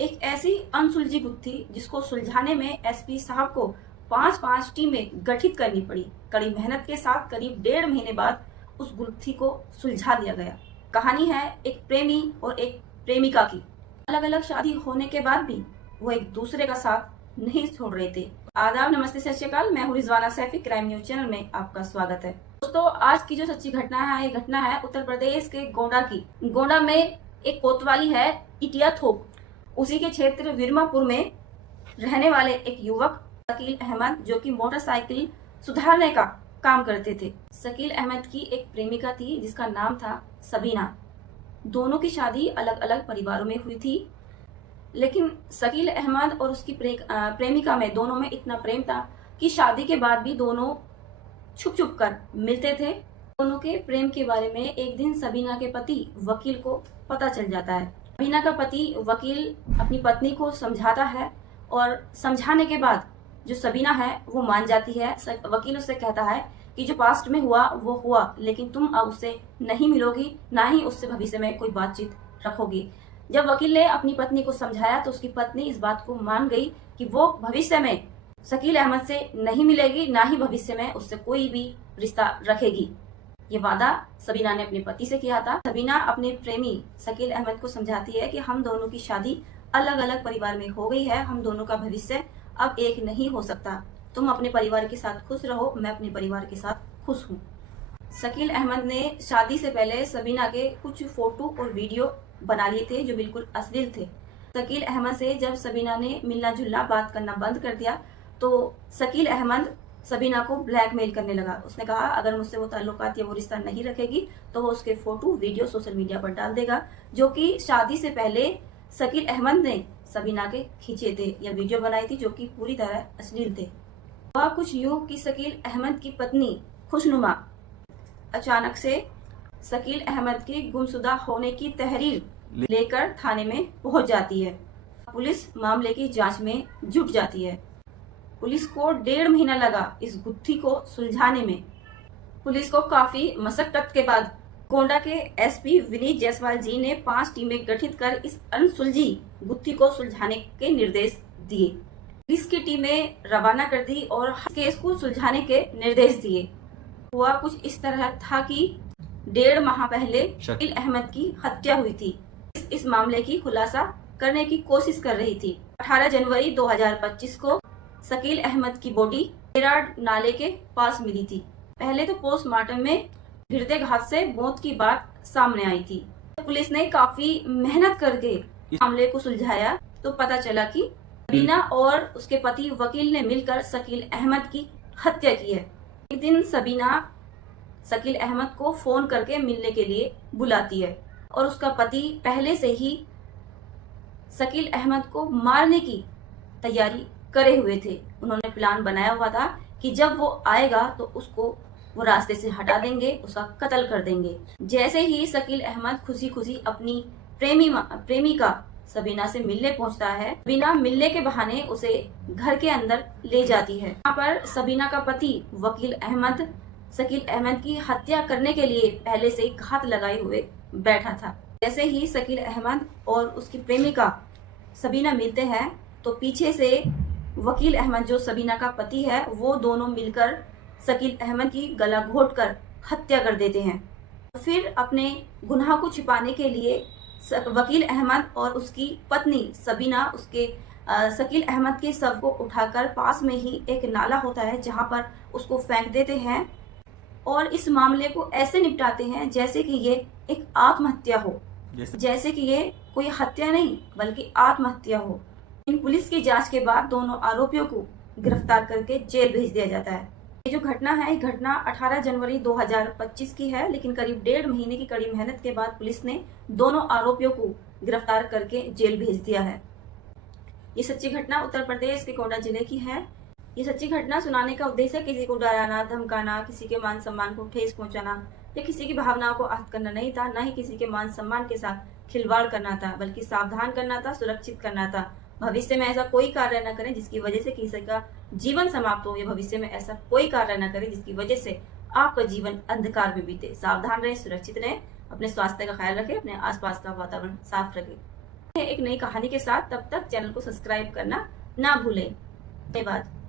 एक ऐसी अनसुलझी गुत्थी जिसको सुलझाने में एसपी साहब को 5-5 टीमें गठित करनी पड़ी। कड़ी मेहनत के साथ करीब 1.5 महीने बाद उस गुत्थी को सुलझा दिया गया। कहानी है एक प्रेमी और एक प्रेमिका की। अलग अलग शादी होने के बाद भी वो एक दूसरे का साथ नहीं छोड़ रहे थे। आदाब, नमस्ते, सत श्री अकाल। मैं हूँ Rizwana Saifi. Crime news channel में आपका स्वागत है। दोस्तों, आज की जो सच्ची घटना है, ये घटना है उत्तर प्रदेश के गोंडा की। गोंडा में एक कोतवाली है इटिया थोक, उसी के क्षेत्र विरमापुर में रहने वाले एक युवक शकील अहमद, जो कि मोटरसाइकिल सुधारने का काम करते थे। शकील अहमद की एक प्रेमिका थी जिसका नाम था सबीना। दोनों की शादी अलग अलग परिवारों में हुई थी, लेकिन शकील अहमद और उसकी प्रेमिका में दोनों में इतना प्रेम था कि शादी के बाद भी दोनों छुप छुप कर मिलते थे। दोनों के प्रेम के बारे में एक दिन सबीना के पति वकील को पता चल जाता है। सबीना का पति वकील अपनी पत्नी को समझाता है और समझाने के बाद जो सबीना है वो मान जाती है। वकील उससे कहता है कि जो पास्ट में हुआ वो हुआ, लेकिन तुम अब उससे नहीं मिलोगी, ना ही उससे भविष्य में कोई बातचीत रखोगी। जब वकील ने अपनी पत्नी को समझाया तो उसकी पत्नी इस बात को मान गई कि वो भविष्य में शकील अहमद से नहीं मिलेगी, ना ही भविष्य में उससे कोई भी रिश्ता रखेगी। ये वादा सबीना ने अपने पति से किया था। सबीना अपने प्रेमी शकील अहमद को समझाती है कि हम दोनों की शादी अलग अलग परिवार में हो गई है, हम दोनों का भविष्य अब एक नहीं हो सकता। तुम अपने परिवार के साथ खुश रहो, मैं अपने परिवार के साथ खुश हूँ। शकील अहमद ने शादी से पहले सबीना के कुछ फोटो और वीडियो बना लिए थे जो बिल्कुल अश्लील थे। शकील अहमद से जब सबीना ने मिलना जुलना बात करना बंद कर दिया तो शकील अहमद सबीना को ब्लैकमेल करने लगा। उसने कहा अगर मुझसे वो ताल्लुकात या वो रिश्ता नहीं रखेगी तो वो उसके फोटो वीडियो सोशल मीडिया पर डाल देगा, जो कि शादी से पहले शकील अहमद ने सबीना के खींचे थे या वीडियो बनाई थी, जो कि पूरी तरह अश्लील थे। वह कुछ यूं कि शकील अहमद की पत्नी खुशनुमा अचानक से शकील अहमद के गुमशुदा होने की तहरीर लेकर थाने में पहुंच जाती है। पुलिस मामले की जांच में जुट जाती है। पुलिस को 1.5 महीना लगा इस गुत्थी को सुलझाने में। पुलिस को काफी मशक्कत के बाद गोंडा के एसपी विनीत जायसवाल जी ने 5 टीमें गठित कर इस अनसुलझी गुत्थी को सुलझाने के निर्देश दिए। पुलिस की टीमें रवाना कर दी और केस को सुलझाने के निर्देश दिए। हुआ कुछ इस तरह था कि 1.5 माह पहले शकील अहमद की हत्या हुई थी। इस मामले की खुलासा करने की कोशिश कर रही थी। 18 जनवरी 2025 को शकील अहमद की बॉडी बेराड नाले के पास मिली थी। पहले तो पोस्टमार्टम में हृदय घात से मौत की बात सामने आई थी। पुलिस ने काफी मेहनत करके इस मामले को सुलझाया तो पता चला कि सबीना और उसके पति वकील ने मिलकर शकील अहमद की हत्या की है। एक दिन सबीना शकील अहमद को फोन करके मिलने के लिए बुलाती है और उसका पति पहले से ही शकील अहमद को मारने की तैयारी करे हुए थे। उन्होंने प्लान बनाया हुआ था कि जब वो आएगा तो उसको वो रास्ते से हटा देंगे, उसका कत्ल कर देंगे। जैसे ही शकील अहमद खुशी खुशी अपनी प्रेमिका सबीना से मिलने पहुंचता है, सबीना मिलने के बहाने उसे घर के अंदर ले जाती है। यहाँ पर सबीना का पति वकील अहमद शकील अहमद की हत्या करने के लिए पहले से घात लगाए हुए बैठा था। जैसे ही शकील अहमद और उसकी प्रेमिका सबीना मिलते हैं तो पीछे से वकील अहमद, जो सबीना का पति है, वो दोनों मिलकर शकील अहमद की गला घोंटकर हत्या कर देते हैं। फिर अपने गुनाह को छिपाने के लिए वकील अहमद और उसकी पत्नी सबीना उसके शकील अहमद के शव को उठाकर पास में ही एक नाला होता है जहां पर उसको फेंक देते हैं और इस मामले को ऐसे निपटाते हैं जैसे कि ये एक आत्महत्या हो, जैसे कि ये कोई हत्या नहीं बल्कि आत्महत्या हो। इन पुलिस की जांच के बाद दोनों आरोपियों को गिरफ्तार करके जेल भेज दिया जाता है। ये जो घटना है, ये घटना 18 जनवरी 2025 की है, लेकिन करीब 1.5 महीने की कड़ी मेहनत के बाद पुलिस ने दोनों आरोपियों को गिरफ्तार करके जेल भेज दिया है। ये सच्ची घटना उत्तर प्रदेश के गोंडा जिले की है। ये सच्ची घटना सुनाने का उद्देश्य किसी को डराना, धमकाना, किसी के मान सम्मान को ठेस पहुंचाना या किसी की भावनाओं को आहत करना नहीं था, न ही किसी के मान सम्मान के साथ खिलवाड़ करना था, बल्कि सावधान करना था, सुरक्षित करना था। भविष्य में ऐसा कोई कार्य न करें जिसकी वजह से किसी का जीवन समाप्त हो, या भविष्य में ऐसा कोई कार्य न करें जिसकी वजह से आपका जीवन अंधकार में बीते। सावधान रहें, सुरक्षित रहें, अपने स्वास्थ्य का ख्याल रखें, अपने आसपास का वातावरण साफ रखें। एक नई कहानी के साथ, तब तक चैनल को सब्सक्राइब करना ना भूलें। धन्यवाद।